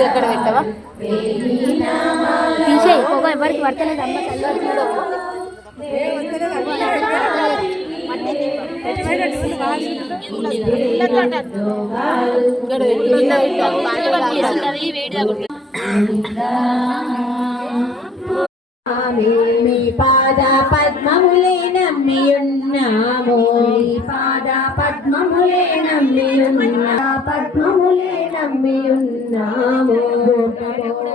ఎక్కడ పెట్టవా తీసేయి పొగ ఎవరికి పడతలేదు అమ్మ మీ పాద పద్మములే నమ్మియున్నాము పాద పద్మములే పద్మములే నమ్మియున్నాము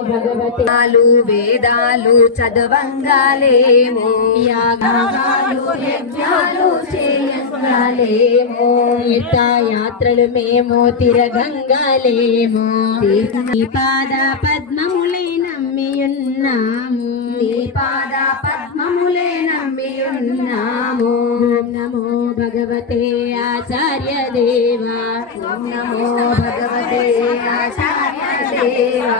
భగవతాలు వేదాలు చదవంగాలేమో యాగాలు యజ్ఞాలు చేయంగాలేమో తీర్థయాత్రలు మేము తిరగంగాలేమో ఈ పాద పద్మములే నమ్మియున్నాము నీ పాద పద్మములే నమ్మియున్నాము నమో భగవతే ఆచార్య దేవా నమో భగవతే ఆచార్య దేవా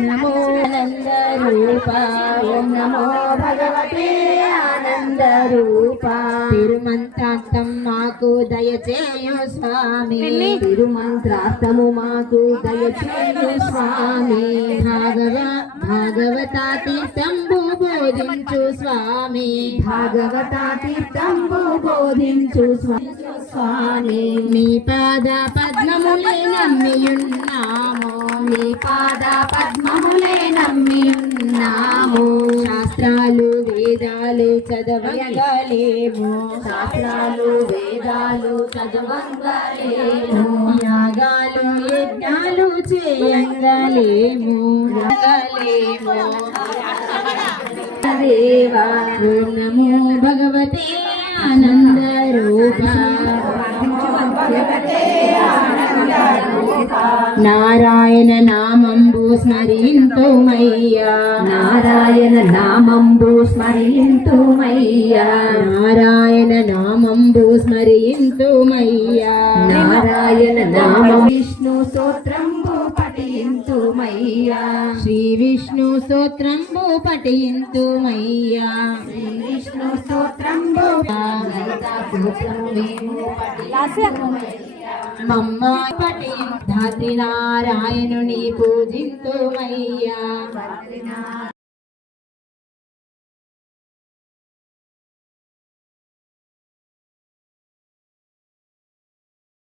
నమో ఆనంద రూప నమో భగవతే ఆనంద రూప తిరుమంత్రాంతం మాకు దయచేయు స్వామి తిరుమంత్రాంతము మాకు దయచేయు స్వామి భాగవతాతీర్థంబు బోధించు స్వామి భాగవతాతీర్థంబు బోధించు స్వామి మీ పాద పద్మములే నమ్మియున్నాము మీ పాద పద్మములే నమ్మియున్నాము శాస్త్రాలు వేదాలు చదవంగాలేము శాస్త్రాలు వేదాలు చదవంగాలేము యాగాలు యజ్ఞాలు చేయంగాలేము దేవా నమో భగవతే ఆనంద రూప నారాయణ నామంబు స్మరింతుమయ్యా నారాయణ నామంబు స్మరింతుమయ్యా నారాయణ నామంబు స్మరింతుమయ్యా నారాయణ నామం విష్ణు స్తోత్రంబు పఠింతుమయ్యా శ్రీ విష్ణు స్తోత్రంబు పఠింతుమయ్యా శ్రీ విష్ణు స్తోత్రంబు మమ్మ పటి ధాత్రి నారాయణుని పూజింతుమయ్యా.